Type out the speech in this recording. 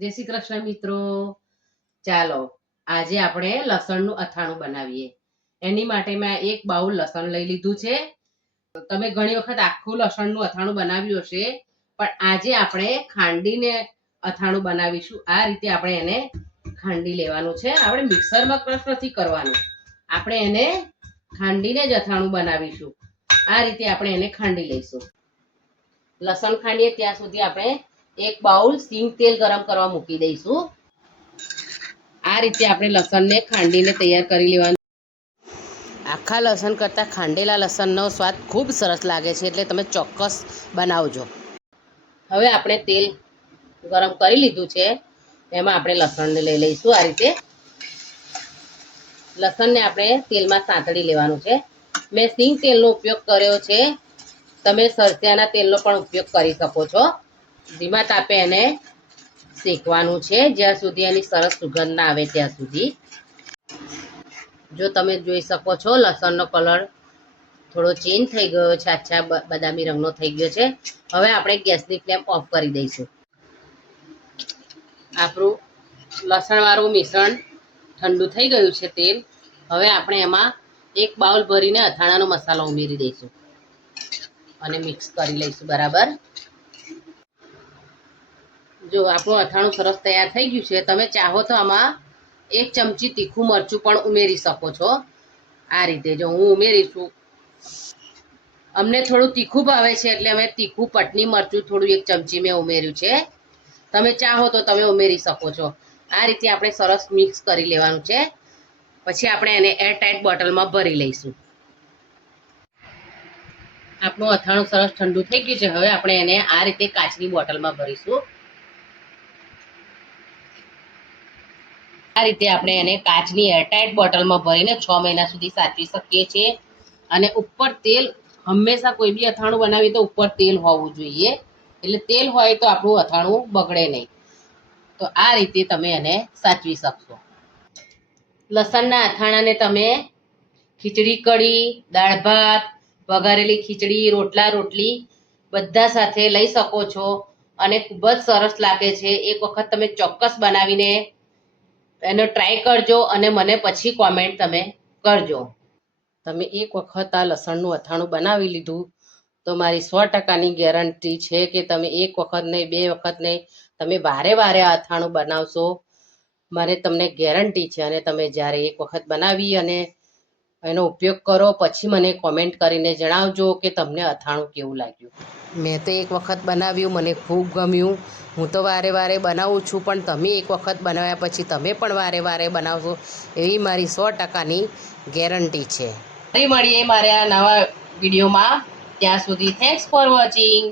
જય શ્રી કૃષ્ણ મિત્રો. ચાલો આજે આપણે લસણનું અથાણું બનાવીએ. એની માટે મેં એક બાઉલ લસણ લઈ લીધું છે. તમે ઘણી વખત આખું લસણનું અથાણું બનાવ્યું હશે, પણ આજે આપણે ખાંડીને અથાણું બનાવીશું. આ રીતે આપણે એને ખાંડી લેવાનું છે. આપણે મિક્સરમાં ક્રશ નથી કરવાનું, આપણે એને ખાંડીને જ અથાણું બનાવીશું. આ રીતે આપણે એને ખાંડી લઈશું. લસણ ખાંડીએ ત્યાં સુધી આપણે એક બાઉલ સિંગ તેલ ગરમ કરવા મૂકી દઈશું. આ રીતે આપણે લસણને ખાંડીને તૈયાર કરી લેવાનું. આખા લસણ કરતાં ખાંડેલા લસણનો સ્વાદ ખૂબ સરસ લાગે છે, એટલે તમે ચોક્કસ બનાવજો. હવે આપણે તેલ ગરમ કરી લીધું છે, એમાં આપણે લસણને લઈ લઈશું. આ રીતે લસણને આપણે તેલમાં સાંતળી લેવાનું છે. મેં સિંગ તેલનો ઉપયોગ કર્યો છે, તમે સરસિયાના તેલનો પણ ઉપયોગ કરી શકો છો. ધીમા તાપે એને શેકવાનું છે, જ્યાં સુધી એની સરસ સુગંધ ના આવે ત્યાં સુધી. જો તમે જોઈ શકો છો, લસણનો કલર થોડો ચેન્જ થઈ ગયો છે, આછા બદામી રંગનો થઈ ગયો છે. હવે આપણે ગેસની ફ્લેમ ઓફ કરી દઈશું. આપણું લસણવાળું મિશ્રણ ઠંડુ થઈ ગયું છે તેલ. હવે આપણે એમાં એક બાઉલ ભરીને અથાણાનો મસાલો ઉમેરી દઈશું અને મિક્સ કરી લઈશું બરાબર. જો આપણું અથાણું સરસ તૈયાર થઈ ગયું છે. તમે ચાહો તો આમાં એક ચમચી તીખું મરચું પણ ઉમેરી શકો છો. આ રીતે જો હું ઉમેરીશું. અમને થોડું તીખું ભાવે છે, એટલે અમે તીખું પટની મરચું થોડું એક ચમચી મેં ઉમેર્યું છે. તમે ચાહો તો તમે ઉમેરી શકો છો. આ રીતે આપણે સરસ મિક્સ કરી લેવાનું છે. પછી આપણે એને એરટાઇટ બોટલમાં ભરી લઈશું. આપણું અથાણું સરસ ઠંડુ થઈ ગયું છે. હવે આપણે એને આ રીતે કાચની બોટલમાં ભરીશું. આ રીતે આપણે એને કાચની એરટાઇટ બોટલમાં ભરીને 6 મહિના સુધી સાચવી શકીએ છીએ. અને ઉપર તેલ, હંમેશા કોઈ બી અથાણું બનાવીએ તો ઉપર તેલ હોવું જોઈએ, એટલે તેલ હોય તો આપણું અથાણું બગડે નહીં. તો આ રીતે તમે એને સાચવી શકશો. લસણના અથાણાને તમે ખીચડી કઢી, દાળ ભાત, વઘારેલી ખીચડી, રોટલા રોટલી બધા સાથે લઈ શકો છો અને ખૂબ જ સરસ લાગે છે. એક વખત તમે ચોક્કસ બનાવીને એનો ટ્રાય કરજો અને મને પછી કોમેન્ટ તમે કરજો. તમે એક વખત આ લસણનું અથાણું બનાવી લીધું તો મારી 100%ની ગેરંટી છે કે તમે એક વખત નહીં, 2 વખત નહીં, તમે વારે વારે આ અથાણું બનાવશો. મને તમને ગેરંટી છે. અને તમે જ્યારે એક વખત બનાવી અને એનો ઉપયોગ કરો, પછી મને કોમેન્ટ કરીને જણાવજો કે તમને અથાણું કેવું લાગ્યું. મેં તો એક વખત બનાવ્યું, મને ખૂબ ગમ્યું. હું તો વારે વારે બનાવું છું, પણ તમે એક વખત બનાવ્યા પછી તમે પણ વારે વારે બનાવશો એવી મારી 100%ની ગેરંટી છે. ફરી મળીએ મારા નવા વિડીયોમાં. ત્યાં સુધી થેન્ક્સ ફોર વોચિંગ.